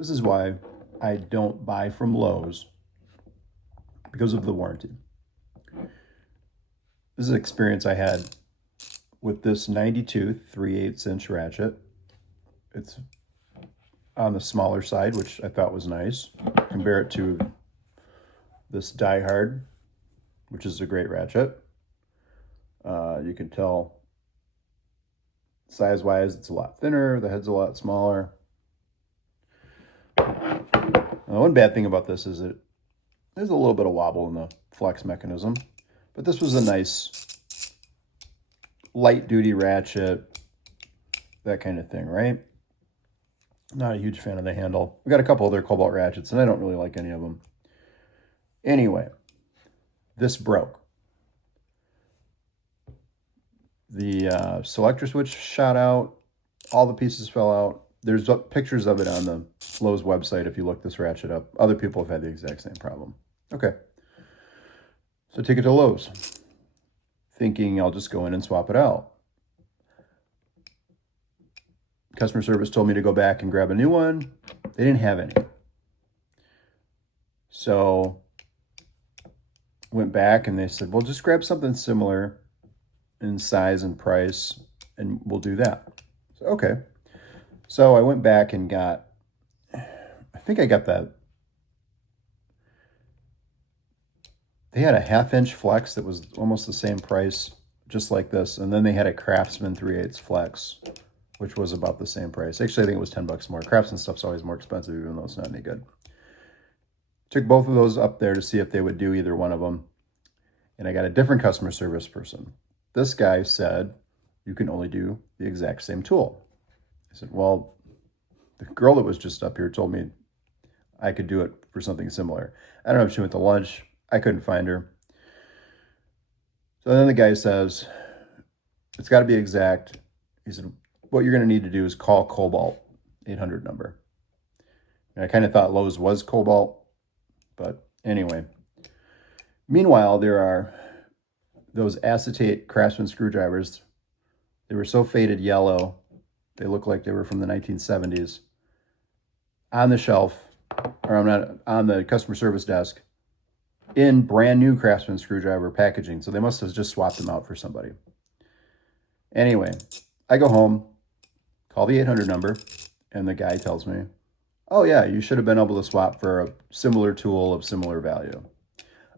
This is why I don't buy from Lowe's, because of the warranty. This is an experience I had with this 92 3/8" ratchet. It's on the smaller side, which I thought was nice. Compare it to this Die Hard, which is a great ratchet. You can tell size-wise it's a lot thinner, the head's a lot smaller. Now, one bad thing about this is there's a little bit of wobble in the flex mechanism, but this was a nice light-duty ratchet, that kind of thing, right? Not a huge fan of the handle. We got a couple other Kobalt ratchets, and I don't really like any of them. Anyway, this broke. The selector switch shot out. All the pieces fell out. There's pictures of it on the Lowe's website if you look this ratchet up. Other people have had the exact same problem. Okay. So take it to Lowe's, thinking I'll just go in and swap it out. Customer service told me to go back and grab a new one. They didn't have any. So went back and they said, well, just grab something similar in size and price and we'll do that. So, okay. So I went back and got, I think I got that. They had a 1/2" flex that was almost the same price, just like this. And then they had a Craftsman 3/8 flex, which was about the same price. Actually, I think it was $10 more. Craftsman stuff's always more expensive, even though it's not any good. Took both of those up there to see if they would do either one of them. And I got a different customer service person. This guy said, you can only do the exact same tool. I said, well, the girl that was just up here told me I could do it for something similar. I don't know if she went to lunch. I couldn't find her. So then the guy says, it's got to be exact. He said, what you're going to need to do is call Kobalt 800 number. And I kind of thought Lowe's was Kobalt, but anyway. Meanwhile, there are those acetate Craftsman screwdrivers. They were so faded yellow, they look like they were from the 1970s. On the shelf, or I'm not, on the customer service desk, in brand new Craftsman screwdriver packaging. So they must have just swapped them out for somebody. Anyway, I go home, call the 800 number, and the guy tells me, oh yeah, you should have been able to swap for a similar tool of similar value.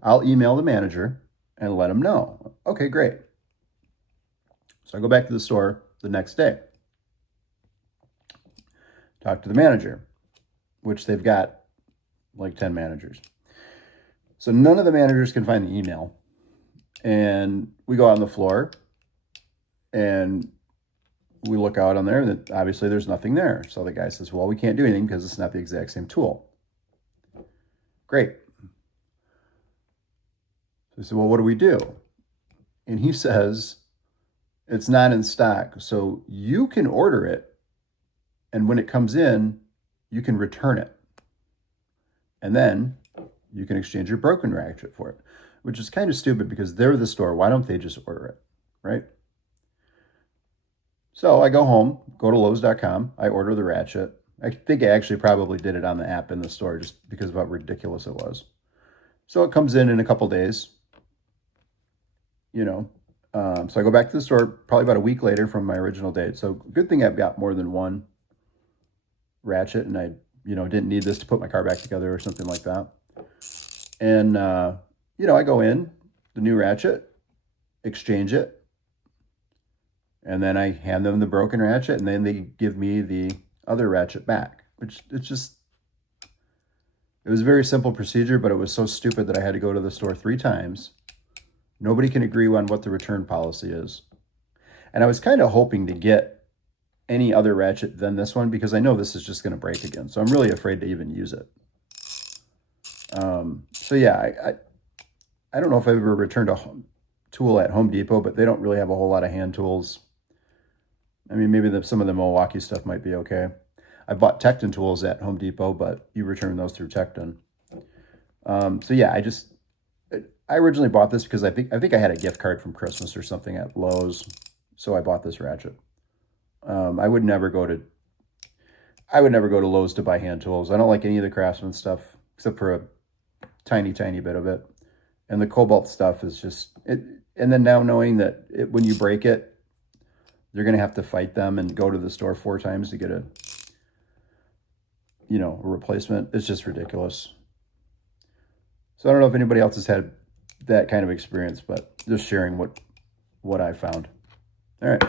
I'll email the manager and let him know. Okay, great. So I go back to the store the next day. Talk to the manager, which they've got like 10 managers. So none of the managers can find the email. And we go out on the floor and we look out on there and obviously there's nothing there. So the guy says, well, we can't do anything because it's not the exact same tool. Great. So I said, well, what do we do? And he says, it's not in stock. So you can order it. And when it comes in, you can return it. And then you can exchange your broken ratchet for it, which is kind of stupid because they're the store. Why don't they just order it, right? So I go home, go to Lowe's.com. I order the ratchet. I think I actually probably did it on the app in the store just because of how ridiculous it was. So it comes in a couple days, so I go back to the store probably about a week later from my original date. So good thing I've got more than one ratchet and I, didn't need this to put my car back together or something like that. And, I go in, the new ratchet, exchange it, and then I hand them the broken ratchet, and then they give me the other ratchet back, which it was a very simple procedure, but it was so stupid that I had to go to the store 3 times. Nobody can agree on what the return policy is. And I was kind of hoping to get any other ratchet than this one because I know this is just going to break again. So I'm really afraid to even use it. So yeah, I don't know if I've ever returned a tool at Home Depot, but they don't really have a whole lot of hand tools. I mean, maybe some of the Milwaukee stuff might be okay. I bought Tecton tools at Home Depot, but you return those through Tecton. So yeah, I originally bought this because I think I had a gift card from Christmas or something at Lowe's, so I bought this ratchet. I would never go to I would never go to Lowe's to buy hand tools. I don't like any of the Craftsman stuff except for a tiny, tiny bit of it. And the Kobalt stuff is just it. And then now knowing that when you break it, you're going to have to fight them and go to the store 4 times to get a replacement. It's just ridiculous. So I don't know if anybody else has had that kind of experience, but just sharing what I found. All right.